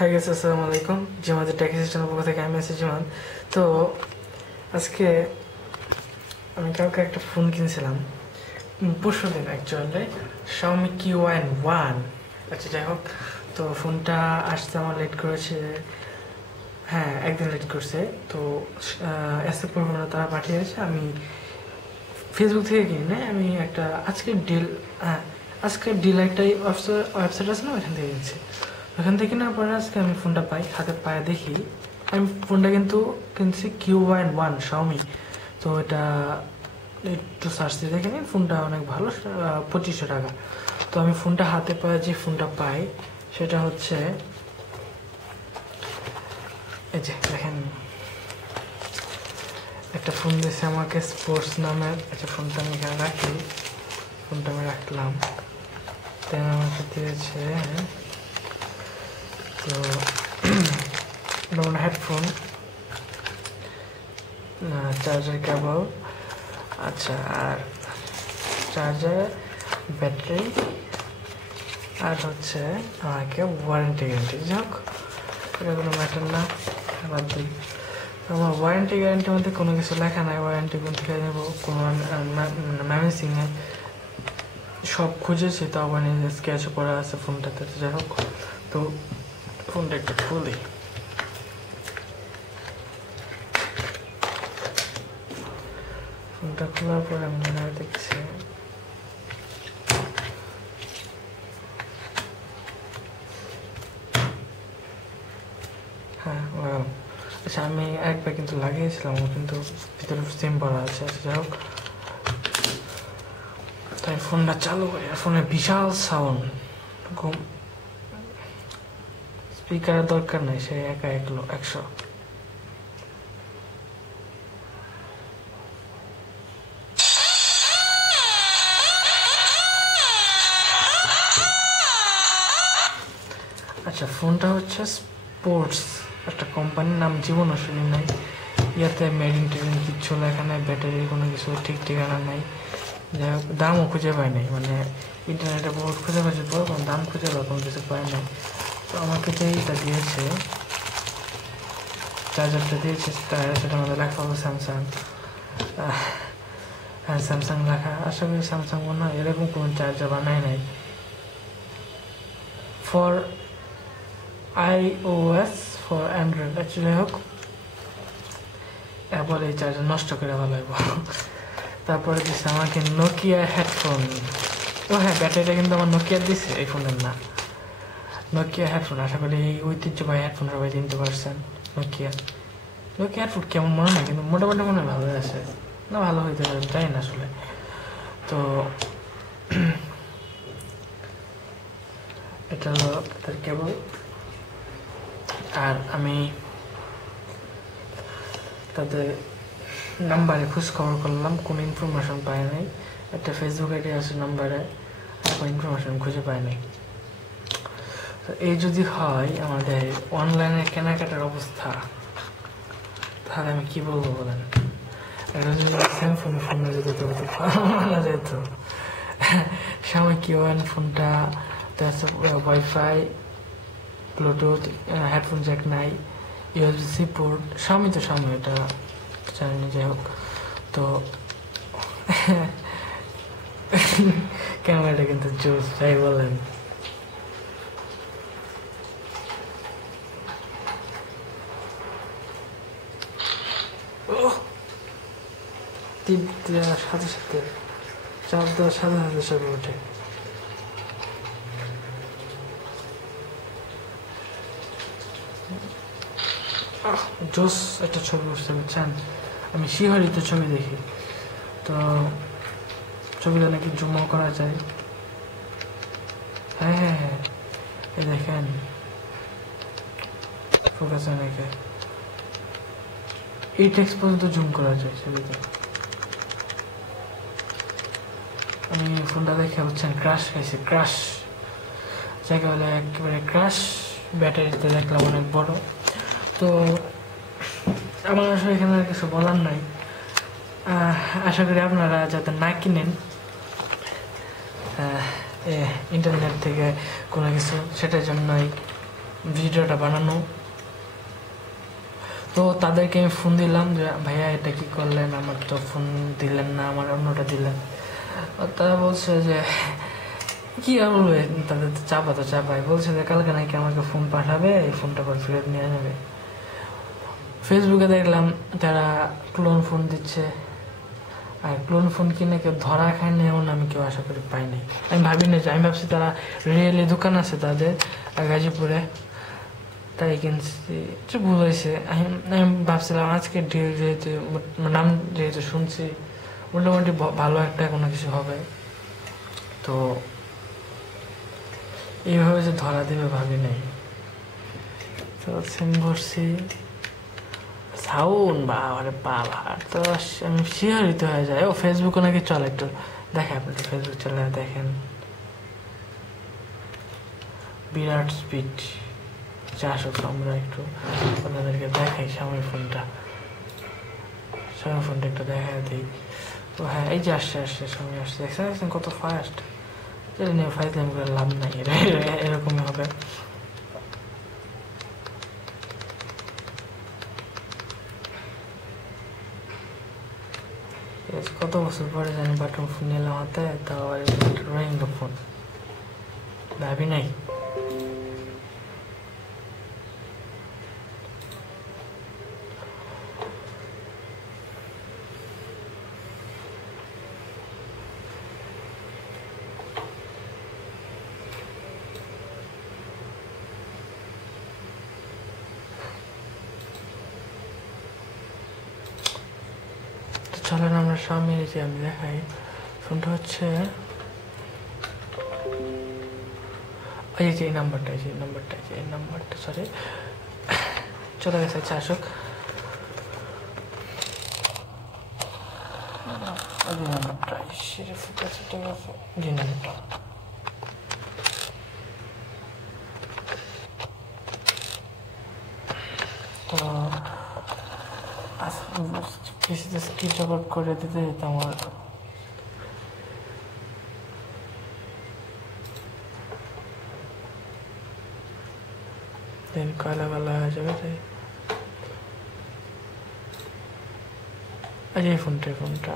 হ্যাঁ গেছে, আসসালামু আলাইকুম। জিমাদের ট্যাক্সি সিস্টেমের পক্ষ থেকে আমি আছি জিমান। তো আজকে আমি কাউকে একটা ফোন কিনছিলাম পরশু দিন অ্যাকচুয়ালি, Xiaomi Q1। আচ্ছা যাই হোক, তো ফোনটা আসতে আমার লেট করেছে, হ্যাঁ একদিন লেট করছে। তো অ্যাসেপ্ট করবো না, তারা পাঠিয়েছে। আমি ফেসবুক থেকে কিনে আমি একটা আজকের ডিল একটা ওয়েবসাইট আছে না, ওইখান থেকে কিনছি। ওখান থেকে কেনার পরে আজকে আমি ফোনটা পাই, হাতে পায়ে দেখি। আমি ফোনটা কিন্তু কিনছি Q1 Xiaomi। তো এটা একটু সার্চ দিয়ে দেখে নিন, ফোনটা অনেক ভালো, 2500 টাকা। তো আমি ফোনটা হাতে পায়ে যে ফোনটা পাই সেটা হচ্ছে এই যে দেখেন, একটা ফোন দিয়েছে আমাকে স্পোর্টস নামের। আচ্ছা ফোনটা আমি এখানে রাখি, ফোনটা আমি রাখলাম। তাই আমাকে দিয়েছে তো হেডফোন, চার্জার কেবল, আচ্ছা আর চার্জার, ব্যাটারি, আর হচ্ছে আমাকে ওয়ারেন্টি গ্যারান্টি। যাক এটা কোনো ম্যাটার না, বাদ দিই। আমার ওয়ারেন্টি গ্যারান্টির মধ্যে কোনো কিছু লেখা নাই, ওয়ারেন্টি কোন থেকে নেবো, কোনো ম্যামিসিংয়ে সব খুঁজেছি, তাও মানে স্কেচ করা আছে ফোনটাতে। যাই হোক, তো ফোনটা একটু খুলি। ফোনটা খোলার পরে আমি দেখছি হ্যাঁ। আচ্ছা আমি একবার কিন্তু লাগিয়েছিলাম, কিন্তু ভিতরে সিম ভরা আছে। যাই হোক, তাই ফোনটা চালু করি। আর ফোনের বিশাল সাউন্ড, স্পিকারের দরকার নেই, সে একা 100। আচ্ছা ফোনটা হচ্ছে স্পোর্টস একটা কোম্পানির নাম, জীবনও শুনি নাই। ইয়াতে মেডিন টেডিন কিচ্ছু লেখা নাই, ব্যাটারির কোনো কিছু ঠিক ঠিকানা নাই। যাই হোক, দামও খুঁজে পাই নাই, মানে ইন্টারনেটে বহুত খুঁজে পাচ্ছি পর কোনো দাম খুঁজে পাই কোনো কিছু পাই নাই। তো আমাকে যে এইটা দিয়েছে, চার্জারটা দিয়েছে, সেটা আমাদের লেখা হলো স্যামসাং। হ্যাঁ স্যামসাং লেখা, আশা করি স্যামসাং মনে হয় এরকম কোনো চার্জার বানায় নাই for iOS, for Android. Actually হোক, অ্যাপল এই চার্জার নষ্ট করে ভালো হইব। তারপরে দিচ্ছে আমাকে নোকিয়া হেডফোন। ও হ্যাঁ, ব্যাটারিটা কিন্তু আমার নোকিয়ার দিচ্ছে, এই ফোনের না। নোকিয়া হেডফোন, আশা করি এই ঐতিহ্যবাহী হেডফোন সবাই চিনতে পারছেন। নোকিয়া নোকিয়া হেডফোন কেমন মনে হয়, কিন্তু মোটামুটি মনে হয় ভালো আছে, না ভালো হইতে পারে জানি না আসলে। তো এটা হলো তার কেবল। আর আমি তাদের নাম্বারে খোঁজ খবর করলাম, কোনো ইনফরমেশন পাই নাই। একটা ফেসবুক আইডি আছে নাম্বারে, আর কোনো ইনফরমেশন খুঁজে পাই নাই। তো এই যদি হয় আমাদের অনলাইনে কেনাকাটার অবস্থা, তাহলে আমি কি বলবো বলেন। এটা যদি স্যামসাংয়ের ফোনে যেত তো ভালো যেত। Xiaomi Q1 ফোনটা ওয়াইফাই, ব্লুটুথ, হেডফোন জ্যাক নাই, ইউএসবি পোর্ট। Xiaomi তো Xiaomi, এটা জানি। যাই হোক, তো ক্যামেরাটা কিন্তু জোস, যাই বলেন। টিপ দেওয়ার সাথে সাথে, চাপ দেওয়ার সাথে সাথে সব ওঠে। জোস একটা ছবি উঠতে বুঝছেন। আমি শিহরিত ছবি দেখি, তো ছবিটা নাকি জুমও করা যায়। হ্যাঁ হ্যাঁ হ্যাঁ, এই দেখেন ফোকাস নাকি 8x পর্যন্ত জুম করা যায় ছবিতে। আমি ফোনটা দেখে বুঝছেন ক্রাশ খাইছি, ক্রাশ জায়গা বলে একেবারে ক্রাশ। ব্যাটারিতে দেখলাম অনেক বড়। তো আমার আসলে এখানে আর কিছু বলার নাই। আশা করি আপনারা যাতে না কিনেন ইন্টারনেট থেকে কোনো কিছু, সেটার জন্যই ভিডিওটা বানানো। তো তাদেরকে আমি ফোন দিলাম যে ভাইয়া এটা কি করলেন, আমার তো ফোন দিলেন না, আমার অন্যটা দিলেন। তারা বলছে যে কি আর বলবে, তাদের তো চাপায়, বলছে যে কালকে নাকি আমাকে ফোন পাঠাবে, এই ফোনটা পর ফেরত নিয়ে যাবে। ফেসবুকে দেখলাম তারা ক্লোন ফোন দিচ্ছে, আর ক্লোন ফোন কিনে কেউ ধরা খায় না এমন আমি কেউ আশা করি পাইনি। আমি ভাবছি তারা রিয়েলি দোকান আছে তাদের গাজীপুরে, তাই কিনছি। ভুল হয়েছে। আমি ভাবছিলাম আজকে ডিল যেহেতু নাম যেহেতু শুনছি মোটামুটি ভালো একটা কোনো কিছু হবে, তো এইভাবে যে ধরা দেবে ভাবি নাই। তো সিম ভরছি, সাউন্ড বাবা তো আমি শিহরিত হয়ে যায়। ও ফেসবুকে নাকি চলে, একটু দেখে আপনি একটু ফেসবুক চলে দেখেন। বিরাট স্পিড। আসুক আমরা একটু আপনাদেরকে দেখাই স্বামী ফোনটা একটু দেখা দিই। তো হ্যাঁ, এই যে আসছে স্বামী আসছে, দেখছেন কত ফাস্ট। এটা নিয়ে ফাইজলাম করে লাভ নাই, এরকমই হবে। কত বছর পরে জানি বাটন ফোন নিলাম হাতে, তাও আবার রোয়িং ফোন, ভাবি নাই। চলেন আমরা সামনে যে আমি দেখাই। ফোনটা হচ্ছে এই নাম্বারটা সরি চলে গেছে। আসুক নাম্বারটা, জি নাম্বারটা তো পিসিতে স্ক্রিন রেকর্ড করে দিতে যেত আমার। দেন কালা হয়ে যাবে। তাই আজ এই ফোনটা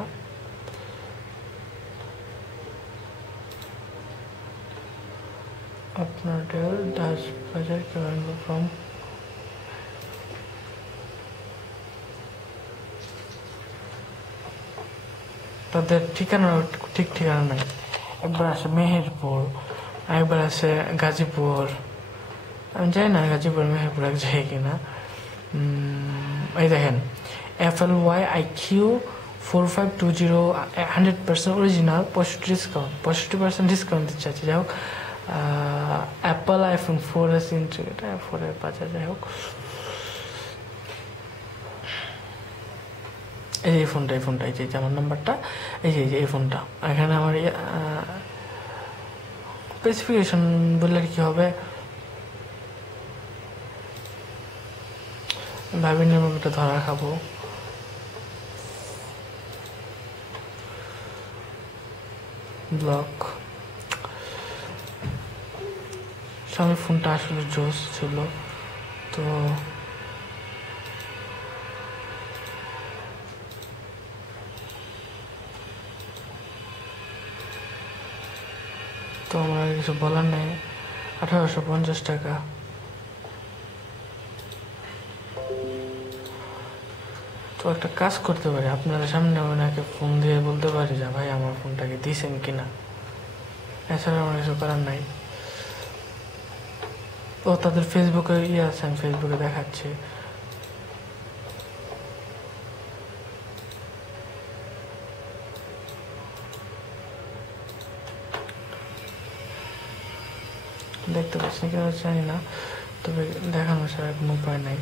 আপনার ডেল 10,000 ফ্রম তাদের ঠিকানা ঠিক ঠিকানা নাই। একবার আছে মেহেরপুর, একবার আছে গাজীপুর। আমি যাই না গাজীপুর মেহেরপুর এক যাই কিনা। এই দেখেন FLYIQ 4520 100% অরিজিনাল, 65% ডিসকাউন্ট দিচ্ছে। যাই হোক, অ্যাপল আইফোন 4S এটা 4 বাজার। যাই হোক, এই ফোনটা এই যে আমার নাম্বারটা, এই ফোনটা। এখানে আমার স্পেসিফিকেশন বললে কি হবে ভাবিনি, একটা ধরা খাবো। ব্লক স্বামী ফোনটা আসলে জোস ছিল। তো আমার কিছু বলার নেই। 1850 টাকা। তো একটা কাজ করতে পারি, আপনাদের সামনে ওনাকে ফোন দিয়ে বলতে পারি যে ভাই আমার ফোনটাকে দিয়েছেন কিনা, এছাড়া আমার কিছু করার নাই। ও তাদের ফেসবুকে আছে, আমি ফেসবুকে দেখাচ্ছি। দেখতে পাচ্ছি কেন জানি না, তবে দেখানো ছাড়া কোনো উপায় নাই।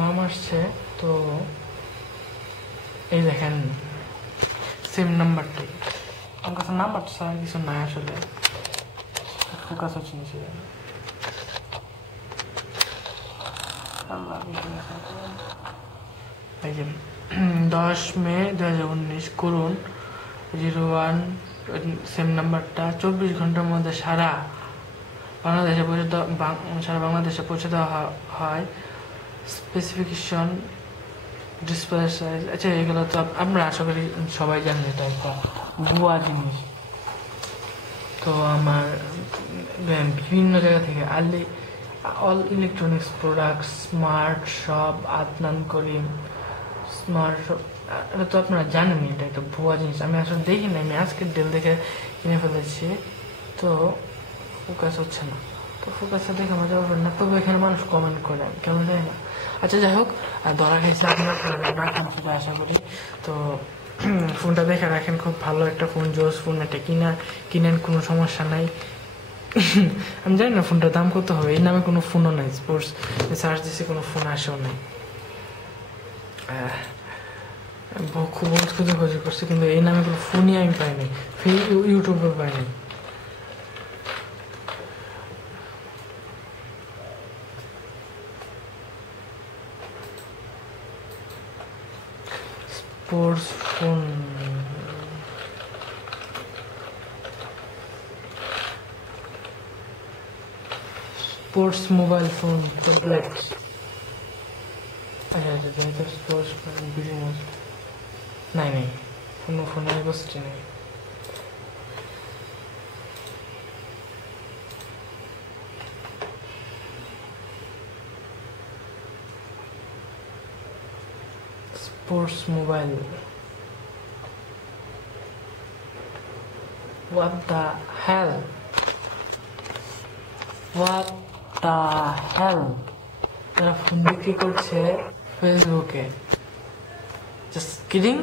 নাম আসছে। তো এই দেখেন সেম নাম্বারটাই, আমার কাছে নাম্বার ছাড়া কিছু নাই আসলে, ফোকাস হচ্ছে নিচে। এই যে 10 মে 2019 করুন 01 সেম নাম্বারটা 24 ঘন্টার মধ্যে সারা বাংলাদেশে পৌঁছে দেওয়া হয়। স্পেসিফিকেশন, ডিসপ্লে সাইজ, আচ্ছা এগুলো তো আমরা আশা করি সবাই জানেন, এটা একটা ভুয়া জিনিস। তো আমার বিভিন্ন জায়গা থেকে all electronics product, smart shop, Adnan Karim smart shop, এটা তো আপনারা জানেন এটা একটা ভুয়া জিনিস। আমি আসলে দেখি না, আমি আজকের ডেল দেখে কিনে ফেলেছি। তো ফোকাস হচ্ছে না, তো ফোকাসে দেখে মজা পাবেন না। তবে এখানে মানুষ কমেন্ট করে, আমি কেমন যায় না। আচ্ছা যাই হোক, ধরা খাইছে আপনার রাখেন সেটা আশা করি। তো ফোনটা দেখে রাখেন, খুব ভালো একটা ফোন, জোস ফোন, এটা কিনেন, কোনো সমস্যা নাই। আমি জানি না ফোনটার দাম কত হবে, এই নামে কোনো ফোনও নাই, স্পোর্টস সার্চ দিচ্ছে কোনো ফোন আসেও নাই। খুব খোঁজাখুঁজি করছি কিন্তু এই নামে কোনো ফোনই আমি পাইনি, ইউটিউবে পাইনি। Sports phone, sports mobile phone, tablet, আচ্ছা স্পোর্টস বিজনেস নাই, কোনো ফোনের গোষ্ঠী নেই। Sports mobile, what the hell, এরা ফোন বিক্রি করছে ফেসবুকে, জাস্ট কিডিং।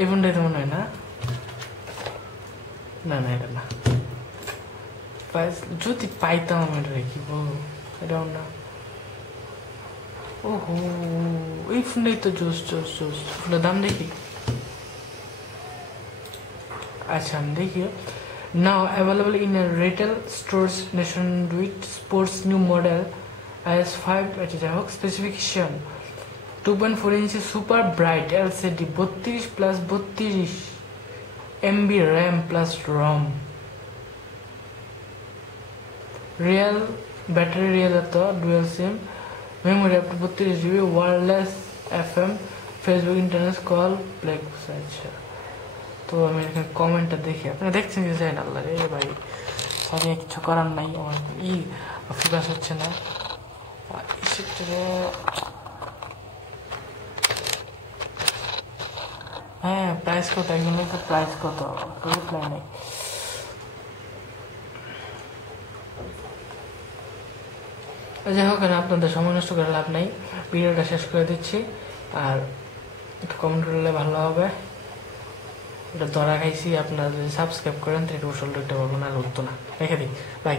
এই ফোনটাই তো মনে হয় না, এটা না। যদি পাইতাম এটা কি বলবো, এটাও না। ওহো, এই ফোনটাই তো জোস। ফোনটার দাম দেখি, আচ্ছা আমি দেখি। Now available in a retail stores nationwide, sports new model IS5, specification 2.4 inch super bright LCD, 32+32 MB RAM plus ROM, real battery, real dual SIM, memory up to 32 GB, wireless FM, Facebook internet call, play। আচ্ছা, তো আমি এখানে কমেন্টটা দেখি, আপনারা দেখছেন যে জানেন, আল্লাহ রে ভাই, সরি কিছু করার নাই, আমার ফোকাস হচ্ছে না। হ্যাঁ, প্রাইস কত, একজন প্রাইস কত, রিপ্লাই নেই। যাই হোক, আপনাদের সময় নষ্ট করে লাভ নেই, ভিডিওটা শেষ করে দিচ্ছি। আর একটু কমেন্ট করলে ভালো হবে। এটা ধরা খাইছি, আপনারা যদি সাবস্ক্রাইব করেন তাহলে কৌশল দেখতে পারবো না, উঠতো না। রেখে দিই, বাই।